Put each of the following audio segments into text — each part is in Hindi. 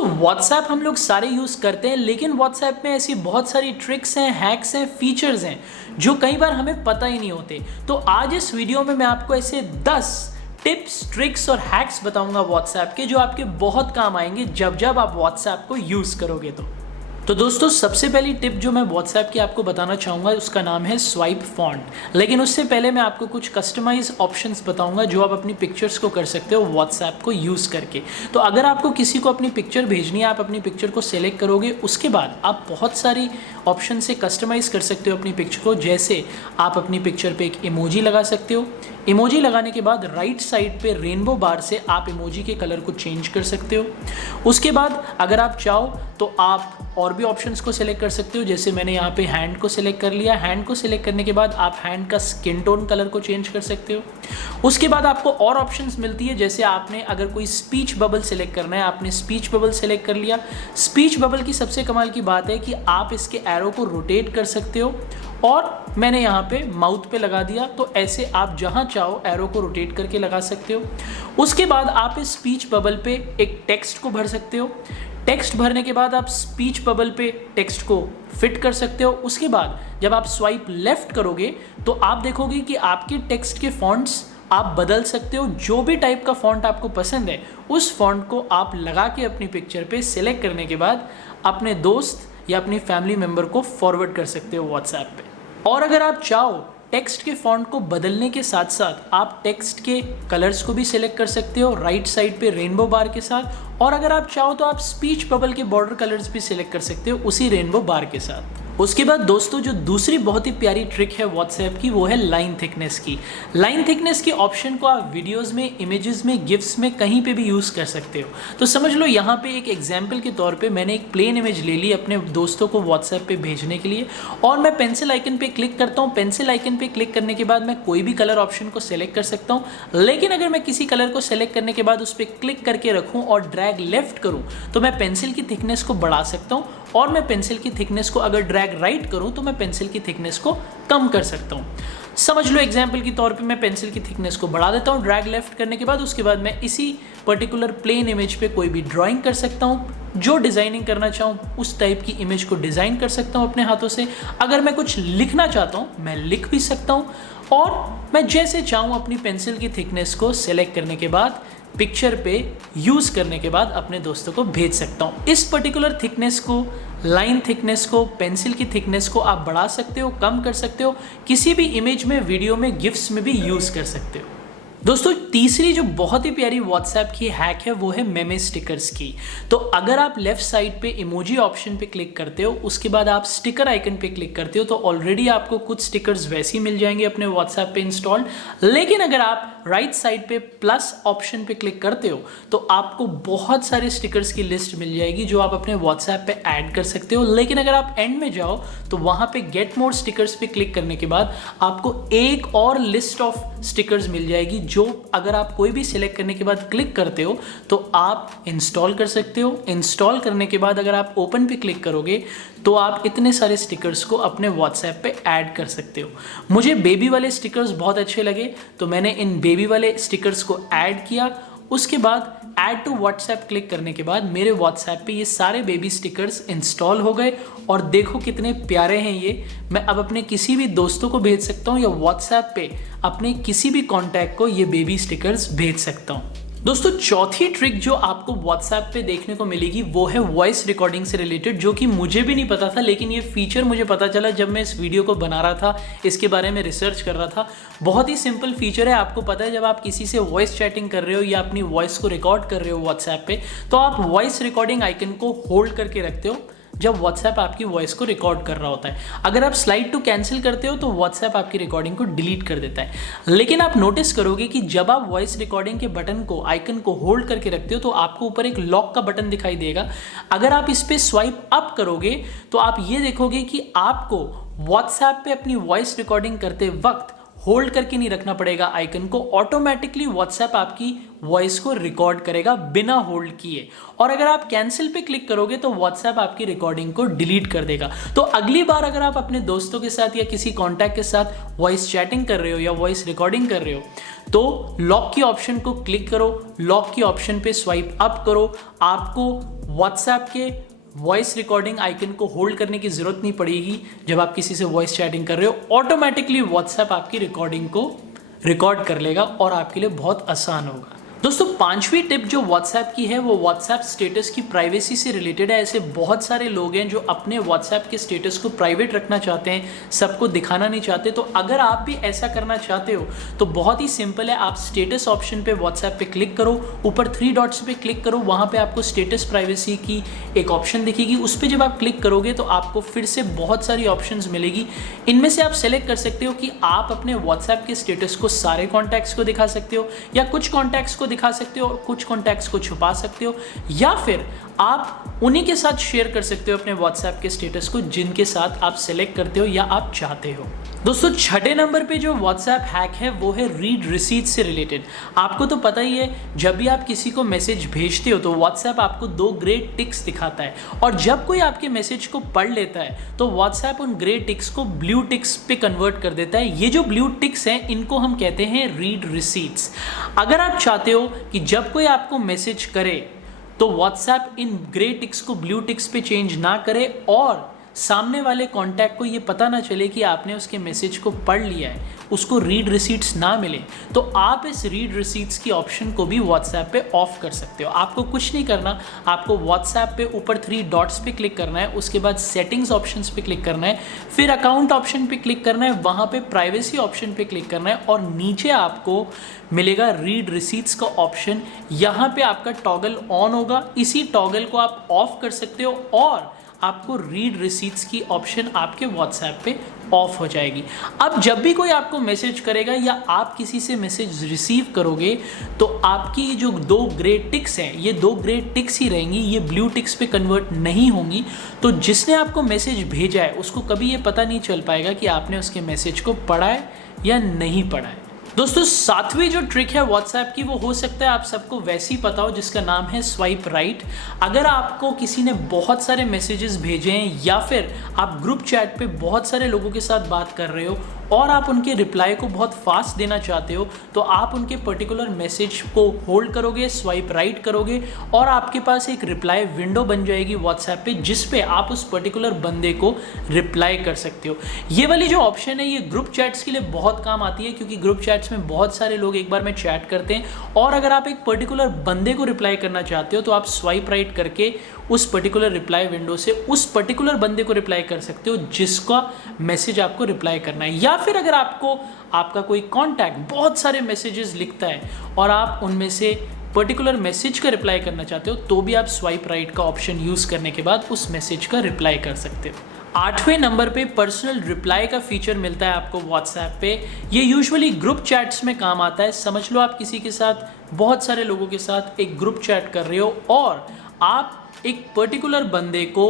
दोस्तों व्हाट्सएप हम लोग सारे यूज़ करते हैं, लेकिन व्हाट्सएप में ऐसी बहुत सारी ट्रिक्स हैं, हैक्स हैं, फीचर्स हैं जो कई बार हमें पता ही नहीं होते। तो आज इस वीडियो में मैं आपको ऐसे 10 टिप्स, ट्रिक्स और हैक्स बताऊंगा व्हाट्सएप के, जो आपके बहुत काम आएंगे जब जब आप व्हाट्सएप को यूज़ करोगे। तो दोस्तों सबसे पहली टिप जो मैं व्हाट्सएप की आपको बताना चाहूँगा उसका नाम है स्वाइप फॉन्ट। लेकिन उससे पहले मैं आपको कुछ कस्टमाइज ऑप्शंस बताऊँगा जो आप अपनी पिक्चर्स को कर सकते हो व्हाट्सएप को यूज़ करके। तो अगर आपको किसी को अपनी पिक्चर भेजनी है, आप अपनी पिक्चर को सेलेक्ट करोगे, उसके बाद आप बहुत सारी ऑप्शन से कस्टमाइज कर सकते हो अपनी पिक्चर को। जैसे आप अपनी पिक्चर पे एक इमोजी लगा सकते हो। इमोजी लगाने के बाद राइट साइड पे रेनबो बार से आप इमोजी के कलर को चेंज कर सकते हो। उसके बाद अगर आप चाहो तो आप और भी ऑप्शंस को सिलेक्ट कर सकते हो। जैसे मैंने यहाँ पे हैंड को सिलेक्ट कर लिया। हैंड को सिलेक्ट करने के बाद आप हैंड का स्किन टोन कलर को चेंज कर सकते हो। उसके बाद आपको और ऑप्शंस मिलती है, जैसे आपने अगर कोई स्पीच बबल सिलेक्ट करना है, आपने स्पीच बबल सिलेक्ट कर लिया। स्पीच बबल की सबसे कमाल की बात है कि आप इसके एरो को रोटेट कर सकते हो और मैंने यहाँ पे माउथ पे लगा दिया, तो ऐसे आप जहाँ चाहो एरो को रोटेट करके लगा सकते हो। उसके बाद आप इस स्पीच बबल पे एक टेक्स्ट को भर सकते हो। टेक्स्ट भरने के बाद आप स्पीच बबल पे टेक्स्ट को फिट कर सकते हो। उसके बाद जब आप स्वाइप लेफ्ट करोगे तो आप देखोगे कि आपके टेक्स्ट के फॉन्ट्स आप बदल सकते हो। जो भी टाइप का फॉन्ट आपको पसंद है उस फॉन्ट को आप लगा के अपनी पिक्चर पे सिलेक्ट करने के बाद अपने दोस्त या अपनी फैमिली मेम्बर को फॉरवर्ड कर सकते हो व्हाट्सएप पे। और अगर आप चाहो टेक्स्ट के फॉन्ट को बदलने के साथ साथ आप टेक्स्ट के कलर्स को भी सिलेक्ट कर सकते हो राइट साइड पे रेनबो बार के साथ। और अगर आप चाहो तो आप स्पीच बबल के बॉर्डर कलर्स भी सिलेक्ट कर सकते हो उसी रेनबो बार के साथ। उसके बाद दोस्तों जो दूसरी बहुत ही प्यारी ट्रिक है व्हाट्सएप की, वो है लाइन थिकनेस की। लाइन थिकनेस की ऑप्शन को आप वीडियोस में, इमेजेस में, गिफ्स में कहीं पे भी यूज़ कर सकते हो। तो समझ लो यहाँ पे एक एग्जांपल के तौर पे मैंने एक प्लेन इमेज ले ली अपने दोस्तों को व्हाट्सएप पे भेजने के लिए, और मैं पेंसिल आइकन पे क्लिक करता हूँ। पेंसिल आइकन पे क्लिक करने के बाद मैं कोई भी कलर ऑप्शन को सेलेक्ट कर सकता हूँ। लेकिन अगर मैं किसी कलर को सेलेक्ट करने के बाद उस पर क्लिक करके रखूँ और ड्रैग लेफ्ट करूँ तो मैं पेंसिल की थिकनेस को बढ़ा सकता हूँ, और मैं पेंसिल की थिकनेस को अगर ड्रैग राइट करूं तो मैं पेंसिल की थिकनेस को कम कर सकता हूं। समझ लो एग्जांपल के तौर पे मैं पेंसिल की थिकनेस को बढ़ा देता हूं ड्रैग लेफ्ट करने के बाद। उसके बाद मैं इसी पर्टिकुलर प्लेन इमेज पे कोई भी ड्राइंग कर सकता हूं। जो डिजाइनिंग करना चाहूँ उस टाइप की इमेज को डिजाइन कर सकता हूँ अपने हाथों से। अगर मैं कुछ लिखना चाहता हूँ मैं लिख भी सकता हूँ, और मैं जैसे चाहूँ अपनी पेंसिल की थिकनेस को सेलेक्ट करने के बाद पिक्चर पे यूज़ करने के बाद अपने दोस्तों को भेज सकता हूँ। इस पर्टिकुलर थिकनेस को, लाइन थिकनेस को, पेंसिल की थिकनेस को आप बढ़ा सकते हो, कम कर सकते हो, किसी भी इमेज में, वीडियो में, गिफ्ट्स में भी यूज़ कर सकते हो। दोस्तों तीसरी जो बहुत ही प्यारी व्हाट्सएप की हैक है वो है मेमे स्टिकर्स की। तो अगर आप लेफ्ट साइड पे इमोजी ऑप्शन पे क्लिक करते हो, उसके बाद आप स्टिकर आइकन पे क्लिक करते हो, तो ऑलरेडी आपको कुछ स्टिकर्स वैसे ही मिल जाएंगे अपने व्हाट्सएप पे इंस्टॉल्ड। लेकिन अगर आप राइट साइड पे प्लस ऑप्शन पे क्लिक करते हो तो आपको बहुत सारे स्टिकर्स की लिस्ट मिल जाएगी जो आप अपने व्हाट्सएप पे ऐड कर सकते हो। लेकिन अगर आप एंड में जाओ तो वहां पे गेट मोर स्टिकर्स पे क्लिक करने के बाद आपको एक और लिस्ट ऑफ स्टिकर्स मिल जाएगी, जो अगर आप कोई भी सिलेक्ट करने के बाद क्लिक करते हो तो आप इंस्टॉल कर सकते हो। इंस्टॉल करने के बाद अगर आप ओपन पे क्लिक करोगे तो आप इतने सारे स्टिकर्स को अपने व्हाट्सएप पे ऐड कर सकते हो। मुझे बेबी वाले स्टिकर्स बहुत अच्छे लगे तो मैंने इन बेबी वाले स्टिकर्स को ऐड किया। उसके बाद ऐड टू व्हाट्सएप क्लिक करने के बाद मेरे व्हाट्सएप पे ये सारे बेबी स्टिकर्स इंस्टॉल हो गए, और देखो कितने प्यारे हैं ये। मैं अब अपने किसी भी दोस्तों को भेज सकता हूँ या व्हाट्सएप पे अपने किसी भी कॉन्टैक्ट को ये बेबी स्टिकर्स भेज सकता हूँ। दोस्तों चौथी ट्रिक जो आपको व्हाट्सएप पे देखने को मिलेगी वो है वॉइस रिकॉर्डिंग से रिलेटेड, जो कि मुझे भी नहीं पता था, लेकिन ये फीचर मुझे पता चला जब मैं इस वीडियो को बना रहा था, इसके बारे में रिसर्च कर रहा था। बहुत ही सिंपल फीचर है। आपको पता है जब आप किसी से वॉइस चैटिंग कर रहे हो या अपनी वॉइस को रिकॉर्ड कर रहे हो व्हाट्सएप पे, तो आप वॉइस रिकॉर्डिंग आइकन को होल्ड करके रखते हो जब व्हाट्सएप आपकी वॉइस को रिकॉर्ड कर रहा होता है। अगर आप स्लाइड टू कैंसिल करते हो तो व्हाट्सएप आपकी रिकॉर्डिंग को डिलीट कर देता है। लेकिन आप नोटिस करोगे कि जब आप वॉइस रिकॉर्डिंग के बटन को, आइकन को होल्ड करके रखते हो तो आपको ऊपर एक लॉक का बटन दिखाई देगा। अगर आप इस पे स्वाइप अप करोगे तो आप ये देखोगे कि आपको व्हाट्सएप पे अपनी वॉइस रिकॉर्डिंग करते वक्त होल्ड करके नहीं रखना पड़ेगा आइकन को। ऑटोमेटिकली व्हाट्सएप आपकी वॉइस को रिकॉर्ड करेगा बिना होल्ड किए। और अगर आप कैंसिल पे क्लिक करोगे तो व्हाट्सएप आपकी रिकॉर्डिंग को डिलीट कर देगा। तो अगली बार अगर आप अपने दोस्तों के साथ या किसी कॉन्टैक्ट के साथ वॉइस चैटिंग कर रहे हो या वॉइस रिकॉर्डिंग कर रहे हो तो लॉक की ऑप्शन को क्लिक करो, लॉक की ऑप्शन पे स्वाइप अप करो। आपको व्हाट्सएप के वॉइस रिकॉर्डिंग आइकन को होल्ड करने की जरूरत नहीं पड़ेगी। जब आप किसी से वॉइस चैटिंग कर रहे हो ऑटोमेटिकली व्हाट्सएप आपकी रिकॉर्डिंग को रिकॉर्ड कर लेगा और आपके लिए बहुत आसान होगा। दोस्तों, पांचवी टिप जो व्हाट्सएप की है वो व्हाट्सएप स्टेटस की प्राइवेसी से रिलेटेड है। ऐसे बहुत सारे लोग हैं जो अपने व्हाट्सएप के स्टेटस को प्राइवेट रखना चाहते हैं, सबको दिखाना नहीं चाहते। तो अगर आप भी ऐसा करना चाहते हो तो बहुत ही सिंपल है, आप स्टेटस ऑप्शन पे व्हाट्सएप पे क्लिक करो, ऊपर 3 डॉट्स पे क्लिक करो, वहाँ पे आपको स्टेटस प्राइवेसी की एक ऑप्शन दिखेगी। उस पर जब आप क्लिक करोगे तो आपको फिर से बहुत सारी ऑप्शंस मिलेगी। इनमें से आप सेलेक्ट कर सकते हो कि आप अपने व्हाट्सएप के स्टेटस को सारे कॉन्टैक्ट्स को दिखा सकते हो या कुछ कॉन्टैक्ट्स को दिखा सकते हो और कुछ कॉन्टैक्ट्स को छुपा सकते हो, या फिर आप उन्हीं के साथ शेयर कर सकते हो अपने व्हाट्सएप के स्टेटस को जिनके साथ आप सेलेक्ट करते हो या आप चाहते हो। दोस्तों, छठे नंबर पे जो व्हाट्सएप हैक है वो है रीड रिसीट से रिलेटेड। आपको तो पता ही है, जब भी आप किसी को मैसेज भेजते हो तो व्हाट्सएप आपको 2 ग्रे टिक्स दिखाता है और जब कोई आपके मैसेज को पढ़ लेता है तो व्हाट्सएप उन ग्रे टिक्स को ब्लू टिक्स पे कन्वर्ट कर देता है। ये जो ब्लू टिक्स हैं इनको हम कहते हैं रीड रिसीट्स। अगर आप चाहते हो कि जब कोई आपको मैसेज करे तो व्हाट्सएप इन ग्रे टिक्स को ब्लू टिक्स पे चेंज ना करे और सामने वाले कॉन्टैक्ट को ये पता ना चले कि आपने उसके मैसेज को पढ़ लिया है, उसको रीड रिसीट्स ना मिले, तो आप इस रीड रिसीट्स की ऑप्शन को भी व्हाट्सएप पे ऑफ कर सकते हो। आपको कुछ नहीं करना, आपको व्हाट्सएप पे ऊपर 3 डॉट्स पे क्लिक करना है, उसके बाद सेटिंग्स ऑप्शंस पे क्लिक करना है, फिर अकाउंट ऑप्शन पे क्लिक करना है, वहाँ पे प्राइवेसी ऑप्शन पे क्लिक करना है और नीचे आपको मिलेगा रीड रिसीट्स का ऑप्शन। यहाँ पे आपका टॉगल ऑन होगा, इसी टॉगल को आप ऑफ कर सकते हो और आपको रीड रिसीट्स की ऑप्शन आपके व्हाट्सएप पे ऑफ हो जाएगी। अब जब भी कोई आपको मैसेज करेगा या आप किसी से मैसेज रिसीव करोगे तो आपकी जो 2 ग्रे टिक्स हैं ये 2 ग्रे टिक्स ही रहेंगी, ये ब्लू टिक्स पे कन्वर्ट नहीं होंगी। तो जिसने आपको मैसेज भेजा है उसको कभी ये पता नहीं चल पाएगा कि आपने उसके मैसेज को पढ़ा है या नहीं पढ़ा है। दोस्तों, 7वीं जो ट्रिक है व्हाट्सएप की वो हो सकता है आप सबको वैसे ही पता हो, जिसका नाम है स्वाइप राइट। अगर आपको किसी ने बहुत सारे मैसेजेस भेजे हैं या फिर आप ग्रुप चैट पे बहुत सारे लोगों के साथ बात कर रहे हो और आप उनके रिप्लाई को बहुत फास्ट देना चाहते हो तो आप उनके पर्टिकुलर मैसेज को होल्ड करोगे, स्वाइप राइट करोगे और आपके पास एक रिप्लाई विंडो बन जाएगी व्हाट्सएप पे जिस पे आप उस पर्टिकुलर बंदे को रिप्लाई कर सकते हो। ये वाली जो ऑप्शन है ये ग्रुप चैट्स के लिए बहुत काम आती है क्योंकि ग्रुप चैट्स में बहुत सारे लोग एक बार में चैट करते हैं और अगर आप एक पर्टिकुलर बंदे को रिप्लाई करना चाहते हो तो आप स्वाइप राइट करके उस पर्टिकुलर रिप्लाई विंडो से उस पर्टिकुलर बंदे को रिप्लाई कर सकते हो जिसका मैसेज आपको रिप्लाई करना है। या फिर अगर आपको आपका कोई कॉन्टैक्ट बहुत सारे मैसेजेस लिखता है और आप उनमें से पर्टिकुलर मैसेज का रिप्लाई करना चाहते हो तो भी आप स्वाइप राइट का ऑप्शन यूज़ करने के बाद उस मैसेज का रिप्लाई कर सकते हो। 8वें नंबर पे पर्सनल रिप्लाई का फीचर मिलता है आपको व्हाट्सएप पे। ये यूजुअली ग्रुप चैट्स में काम आता है। समझ लो आप किसी के साथ, बहुत सारे लोगों के साथ एक ग्रुप चैट कर रहे हो और आप एक पर्टिकुलर बंदे को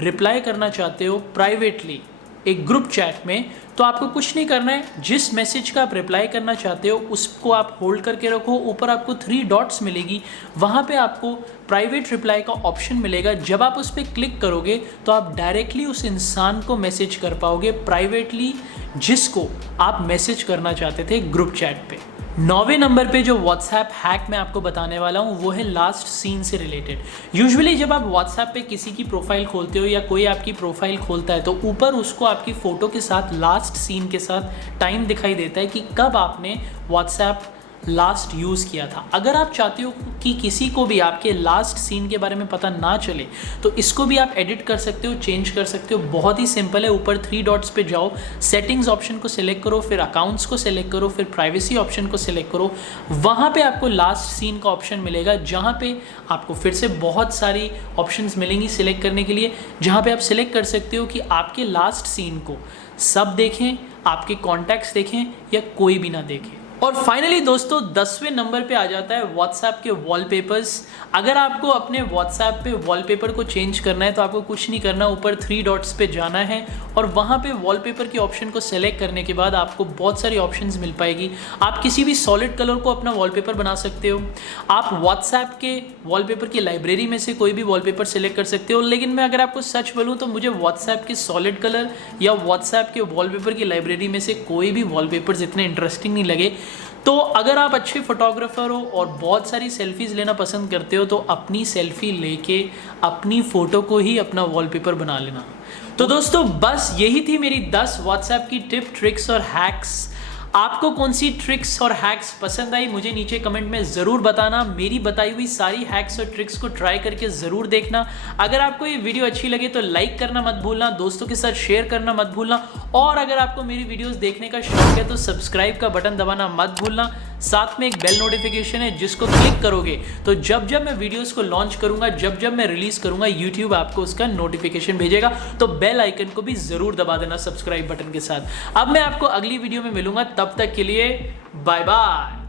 रिप्लाई करना चाहते हो प्राइवेटली एक ग्रुप चैट में, तो आपको कुछ नहीं करना है। जिस मैसेज का आप रिप्लाई करना चाहते हो उसको आप होल्ड करके रखो, ऊपर आपको 3 डॉट्स मिलेगी, वहाँ पे आपको प्राइवेट रिप्लाई का ऑप्शन मिलेगा। जब आप उस पर क्लिक करोगे तो आप डायरेक्टली उस इंसान को मैसेज कर पाओगे प्राइवेटली जिसको आप मैसेज करना चाहते थे ग्रुप चैट पे। 9वें नंबर पे जो व्हाट्सएप हैक मैं आपको बताने वाला हूँ वो है लास्ट सीन से रिलेटेड। यूजुअली जब आप व्हाट्सएप पे किसी की प्रोफाइल खोलते हो या कोई आपकी प्रोफाइल खोलता है तो ऊपर उसको आपकी फ़ोटो के साथ लास्ट सीन के साथ टाइम दिखाई देता है कि कब आपने व्हाट्सएप लास्ट यूज़ किया था। अगर आप चाहते हो कि किसी को भी आपके लास्ट सीन के बारे में पता ना चले तो इसको भी आप एडिट कर सकते हो, चेंज कर सकते हो। बहुत ही सिंपल है, ऊपर 3 डॉट्स पे जाओ, सेटिंग्स ऑप्शन को सिलेक्ट करो, फिर अकाउंट्स को सिलेक्ट करो, फिर प्राइवेसी ऑप्शन को सिलेक्ट करो। वहाँ पे आपको लास्ट सीन का ऑप्शन मिलेगा जहाँ पे आपको फिर से बहुत सारी ऑप्शंस मिलेंगी सिलेक्ट करने के लिए, जहाँ पे आप सिलेक्ट कर सकते हो कि आपके लास्ट सीन को सब देखें, आपके कॉन्टैक्ट्स देखें या कोई भी ना देखे। और फाइनली दोस्तों 10वें नंबर पे आ जाता है व्हाट्सएप के वॉलपेपर्स। अगर आपको अपने व्हाट्सएप पे वॉलपेपर को चेंज करना है तो आपको कुछ नहीं करना, ऊपर 3 डॉट्स पे जाना है और वहाँ पे वॉलपेपर के ऑप्शन को सेलेक्ट करने के बाद आपको बहुत सारी ऑप्शंस मिल पाएगी। आप किसी भी सॉलिड कलर को अपना वॉलपेपर बना सकते हो। आप व्हाट्सएप के वॉलपेपर की लाइब्रेरी में से कोई भी वॉलपेपर सेलेक्ट कर सकते हो। लेकिन मैं अगर आपको सच बोलूँ तो मुझे व्हाट्सएप के सॉलिड कलर या व्हाट्सएप के वॉलपेपर की लाइब्रेरी में से कोई भी वॉलपेपर्स इतने इंटरेस्टिंग नहीं लगे। तो अगर आप अच्छे फोटोग्राफर हो और बहुत सारी सेल्फीज़ लेना पसंद करते हो तो अपनी सेल्फी लेके अपनी फ़ोटो को ही अपना वॉलपेपर बना लेना। तो दोस्तों बस यही थी मेरी 10 व्हाट्सएप की टिप, ट्रिक्स और हैक्स। आपको कौन सी ट्रिक्स और हैक्स पसंद आई मुझे नीचे कमेंट में ज़रूर बताना। मेरी बताई हुई सारी हैक्स और ट्रिक्स को ट्राई करके ज़रूर देखना। अगर आपको ये वीडियो अच्छी लगे तो लाइक करना मत भूलना, दोस्तों के साथ शेयर करना मत भूलना, और अगर आपको मेरी वीडियोस देखने का शौक है तो सब्सक्राइब का बटन दबाना मत भूलना। साथ में एक बेल नोटिफिकेशन है जिसको क्लिक करोगे तो जब जब मैं वीडियोस को लॉन्च करूंगा, जब जब मैं रिलीज करूंगा, यूट्यूब आपको उसका नोटिफिकेशन भेजेगा। तो बेल आइकन को भी जरूर दबा देना सब्सक्राइब बटन के साथ। अब मैं आपको अगली वीडियो में मिलूंगा, तब तक के लिए बाय बाय।